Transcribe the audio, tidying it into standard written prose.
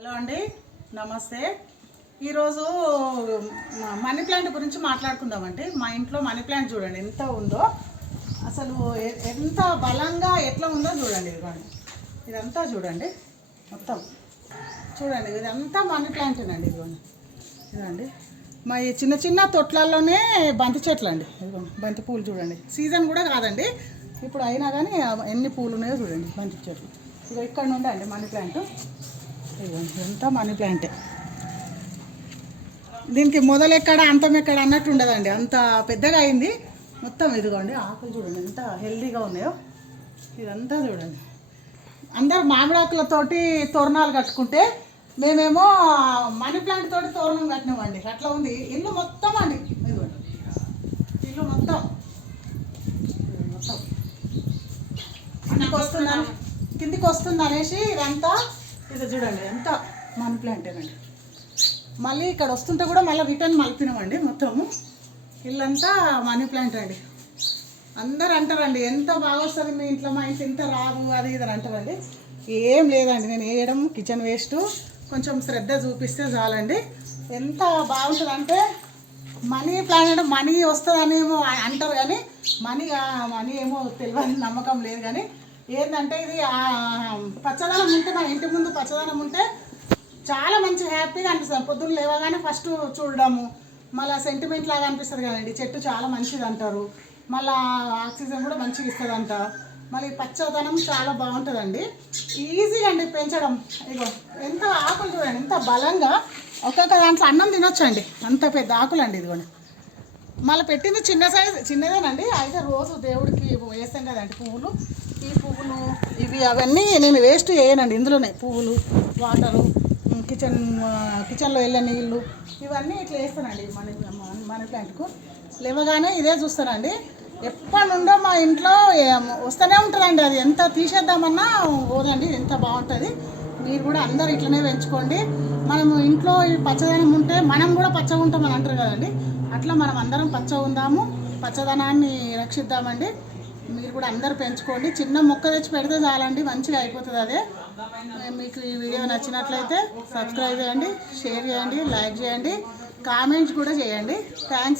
Hello అండి, నమస్తే. ఈరోజు మనీ ప్లాంట్ గురించి మాట్లాడుకుందామండి. మా ఇంట్లో మనీ ప్లాంట్ చూడండి ఎంత ఉందో, అసలు ఎంత బలంగా ఎట్లా ఉందో చూడండి. ఇదంతా చూడండి, మొత్తం చూడండి, ఇదంతా మనీ ప్లాంటేనండి. ఇదండి మా ఈ చిన్న చిన్న తొట్లల్లోనే బంతి చెట్లు అండి. ఇదిగోండి బంతి పూలు చూడండి, సీజన్ కూడా కాదండి ఇప్పుడు, అయినా కానీ ఎన్ని పూలు ఉన్నాయో చూడండి బంతి చెట్లు. ఇక ఇక్కడ నుండి అండి మనీ ప్లాంట్, ఎంత మనీ ప్లాంటే. దీనికి మొదలెక్కడ అంతం ఎక్కడ అన్నట్టు ఉండదండి, అంత పెద్దగా అయింది మొత్తం. ఇదిగోండి ఆకులు చూడండి ఎంత హెల్దీగా ఉన్నాయో. ఇదంతా చూడండి, అందరు మామిడాకులతోటి తోరణాలు కట్టుకుంటే మేమేమో మనీ ప్లాంట్ తోటి తోరణం కట్టినామండి. అట్లా ఉంది ఇల్లు మొత్తం అండి. ఇదిగోండి ఇల్లు మొత్తం మొత్తం కిందికి వస్తుంది అనేసి ఇదంతా. ఇది చూడండి ఎంత మనీ ప్లాంటేనండి. మళ్ళీ ఇక్కడ వస్తుంటే కూడా మళ్ళీ రిటర్న్ మలిపినామండి మొత్తము. ఇల్లంతా మనీ ప్లాంట్ అండి. అందరు అంటారండి ఎంత బాగా వస్తుంది మీ ఇంట్లో, మా ఇంట్లో ఇంత రాదు అది ఇది అని అంటారండి. ఏం లేదండి, నేను వేయడం కిచెన్ వేస్ట్, కొంచెం శ్రద్ధ చూపిస్తే చాలండి. ఎంత బాగుంటుంది అంటే, మనీ ప్లాంట్ మనీ వస్తుందని ఏమో అంటారు కానీ మనీ ఏమో తెలియని నమ్మకం లేదు. కానీ ఏంటంటే ఇది పచ్చదనం ఉంటే, మన ఇంటి ముందు పచ్చదనం ఉంటే చాలా మంచి హ్యాపీగా అనిపిస్తుంది. పొద్దున్న లేవగానే ఫస్ట్ చూడడము, మళ్ళీ సెంటిమెంట్ లాగా అనిపిస్తుంది కదండి. చెట్టు చాలా మంచిది అంటారు, మళ్ళీ ఆక్సిజన్ కూడా మంచిగా ఇస్తుంది అంట. మళ్ళీ పచ్చదనం చాలా బాగుంటుందండి, ఈజీగా అండి పెంచడం. ఇగో ఎంత ఆకులు చూడండి ఎంత బలంగా, ఒక్కొక్క దాంట్లో అన్నం తినొచ్చండి, అంత పెద్ద ఆకులు అండి. ఇదిగోండి మళ్ళీ పెట్టింది చిన్న సైజు చిన్నదేనండి. అయితే రోజు దేవుడికి వేస్తాం కదండి పువ్వులు, ఈ పువ్వులు ఇవి అవన్నీ నేను వేస్ట్ చేయనండి. ఇందులోనే పువ్వులు, వాటరు, కిచెన్లో వెళ్ళే నీళ్ళు ఇవన్నీ ఇట్లా వేస్తానండి. మనీ ప్లాంట్కు లేవగానే ఇదే చూస్తానండి. ఎప్పటి నుండో మా ఇంట్లో వస్తూనే ఉంటుందండి. అది ఎంత తీసేద్దామన్నా పోదండి, ఎంత బాగుంటుంది. మీరు కూడా అందరు ఇట్లనే పెంచుకోండి. మనము ఇంట్లో ఈ పచ్చదనం ఉంటే మనం కూడా పచ్చగా ఉంటామని అంటారు కదండి. అట్లా మనం అందరం పచ్చగా ఉందాము, పచ్చదనాన్ని రక్షిద్దామండి. మీరు కూడా అందరు పెంచుకోండి. చిన్న మొక్క తెచ్చి పెడితే చాలండి, మంచిగా అయిపోతుంది. అదే మీకు ఈ వీడియో నచ్చినట్లయితే సబ్స్క్రైబ్ చేయండి, షేర్ చేయండి, లైక్ చేయండి, కామెంట్స్ కూడా చేయండి. థ్యాంక్స్.